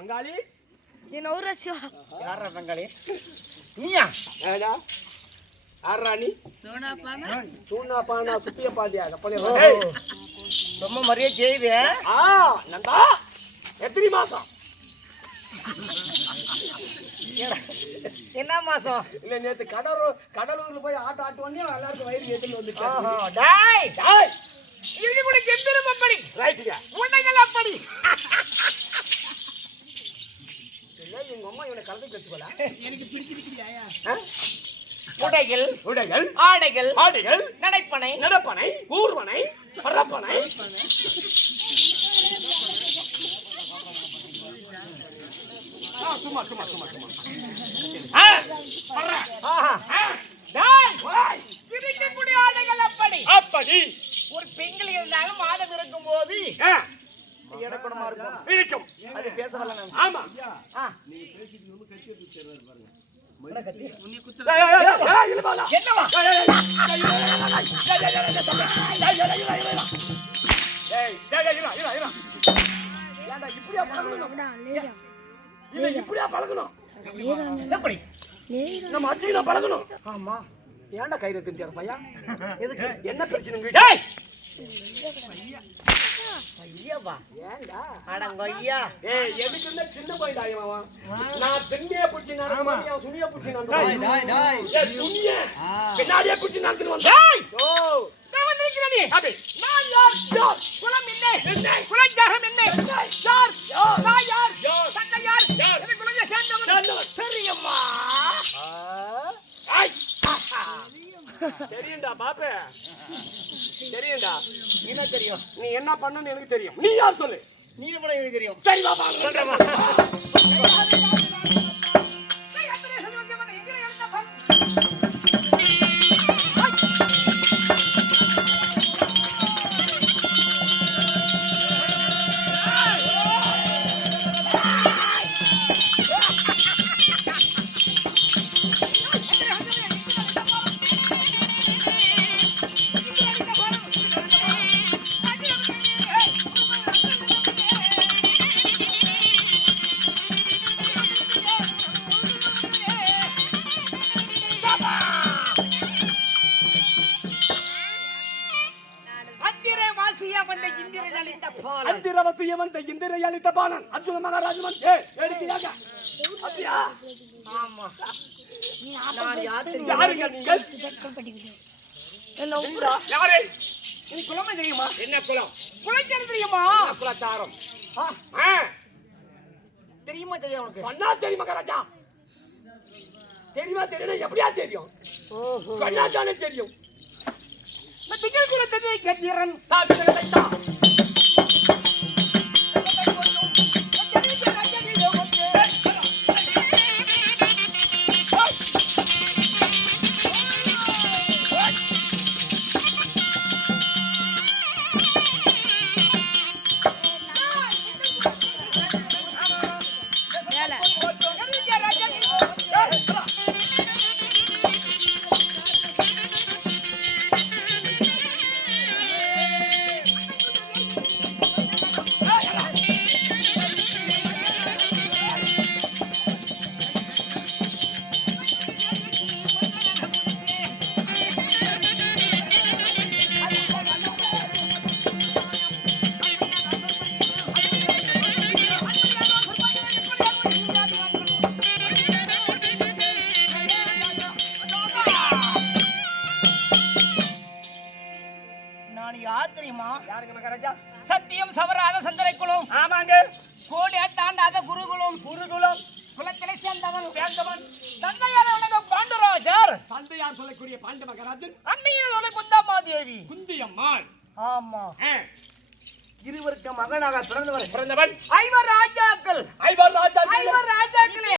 பங்காளி என்ன ஒரு சிவா யாரா பங்காளி நீயா ஏடா ஆறா நீ சோனா பானா சுத்திய பாண்டியா கப்பலே ரொம்ப மரியாதை செய்யுது நந்தா எத்தனை மாசம் என்ன மாசம் இல்ல நேத்து கடலூர்ல போய் ஆட்டுவனே எல்லாருக்கும் வயிறு ஏத்துன்னு வந்துட்டான் டேய் டேய் இது கூட கெந்தரு பப்படி ரைட்ங்க உன்னைகள் அப்படி எங்க அம்மா இவனை கலந்து கத்துக்கல எனக்கு பிடிச்சிருக்கிறியா உடைகள் உடைகள் ஆடைகள் ஆடைகள் நடைப்பனை நடப்பனை ஊர்வனை பரப்பனை சும்மா சும்மா சும்மா சும்மா இருக்கக்கூடிய ஆடைகள் அப்படி அப்படி ஒரு பெண்கள் இருந்தாலும் மாதம் இருக்கும் போது இடக்குடமா இருக்கும் அது பேச வரல ஆமா நீங்க பேசிட்டு ரொம்ப கட்டி எடுத்து சேருவாரு பாருங்க என்ன கத்தி உன்னை குத்துற என்னவா ஏய் ஏண்டா இப்படியா பழகணும் இல்ல இப்படியா பழகணும் எப்படி நம்ம அச்சினா பழகணும் ஆமா ஏண்டா கையில தின்றாரு பையா எதுக்கு என்ன பிரச்சனை டேய் ஐயாவா ஏண்டா அடங்கய்யா ஏய் எதுக்குன்னா சின்ன போய்டா இவன் நான் பெண்ணியே புடிச்சு நான் மாரியா துணியே புடிச்சு நான் டேய் ஏய் துணியே பின்னாடியே புடிச்சு நான் வந்து டேய் ஓ நான் வந்திருக்கேன் நீ அபே நான் யார் குலம் என்ன குலம் ஜாகம் என்ன யார் நான் யார் தன்னை யார் இது குலஞ்ச சேர்ந்தவன் தெரியுமா ஐ தெரியும்டா பாப்பே தெரியும்டா என்ன தெரியும் நீ என்ன பண்ணன்னு எனக்கு தெரியும் நீ யார் சொல்லு நீ என்ன எனக்கு தெரியும் சரி வா சொல்றேன் தெரியுமா தெரியும் சொன்னா தெரியுமா ராஜா தெரியுமா தெரியும் எப்படியா தெரியும் சொன்னாதானே தெரியும் திங்கள் குலத்தை கட்டியரன் தாக்குதலைத்தா யார் தெரியுமா? யாருங்க மகாராஜா? சத்தியம் சவராத சந்தரை குலம். ஆமாங்க. கோடை தாண்டாத குருகுலம். குருகுலம். குலத்திலே சேர்ந்தவன். சேர்ந்தவன். தந்தையார் உலக பாண்டுராஜர். தந்தையார் சொல்லக்கூடிய பாண்ட மகாராஜன். அன்னையின் ஒளி குந்தமாதேவி. குந்தியம்மாள். ஆமா. இருவருக்கு மகனாக பிறந்தவர் பிறந்தவன் ஐவர் ராஜாக்கள். ஐவர் ராஜாக்கள். ஐவர் ராஜாக்களே